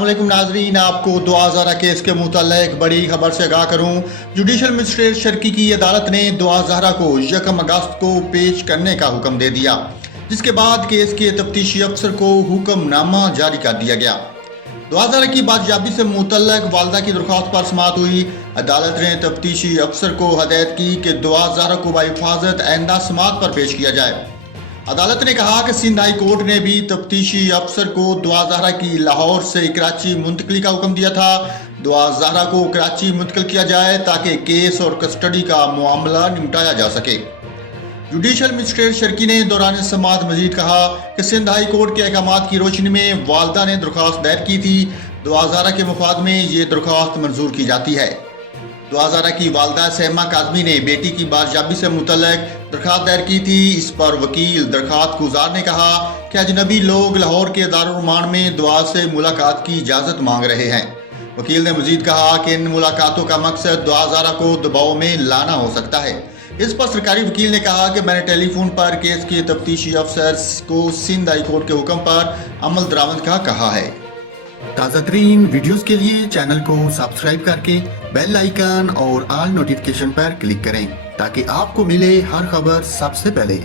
अस्सलाम वालेकुम नाजरीन, आपको 2000 केस के मुताल्लिक बड़ी खबर से आगाह करूं। जुडिशल मजिस्ट्रेट शर्की की अदालत ने 2000 को 1 अगस्त को पेश करने का हुक्म दे दिया, जिसके बाद केस के तफ्तीशी अफसर को हुक्मनामा जारी कर दिया गया। 2000 की बाजियाबी से मुतल्लिक वालदा की दरख्वास्त पर समाअत हुई। अदालत ने तफ्तीशी अफसर को हदायत की कि 2000 को बाहिफाजत आइंदा समाअत पर पेश किया जाए। अदालत ने कहा कि सिंध हाई कोर्ट ने भी तफ्तीशी अफसर को 2000 की लाहौर से कराची मुंतकली का हुक्म दिया था। 2000 को कराची मुंतकिल किया जाए ताकि केस और कस्टडी का मामला निपटाया जा सके। जुडिशल मजिस्ट्रेट शर्की ने दौरान समाअत मजीद कहा कि सिंध हाई कोर्ट के अहकामात की रोशनी में वालदा ने दरख्वास्त दायर की थी। 2000 के मफाद में ये दरख्वास्त मंजूर की जाती है। 2000 की वालदा सहमा काज़मी ने बेटी की बाजियाबी से मुतल्लिक दरख्वास्त दायर की थी। इस पर वकील दरख्वास्त गुजार ने कहा कि अजनबी लोग लाहौर के दारुल में दुआ से मुलाकात की इजाज़त मांग रहे हैं। वकील ने मजीद कहा कि इन मुलाकातों का मकसद 2000 को दबाव में लाना हो सकता है। इस पर सरकारी वकील ने कहा कि मैंने टेलीफोन पर केस के तफ्तीशी अफसर को सिंध हाई कोर्ट के हुक्म पर अमल दरामद का कहा है। ताज़ा तरीन वीडियोज़ के लिए चैनल को सब्सक्राइब करके बेल आइकन और ऑल नोटिफिकेशन पर क्लिक करें ताकि आपको मिले हर खबर सबसे पहले।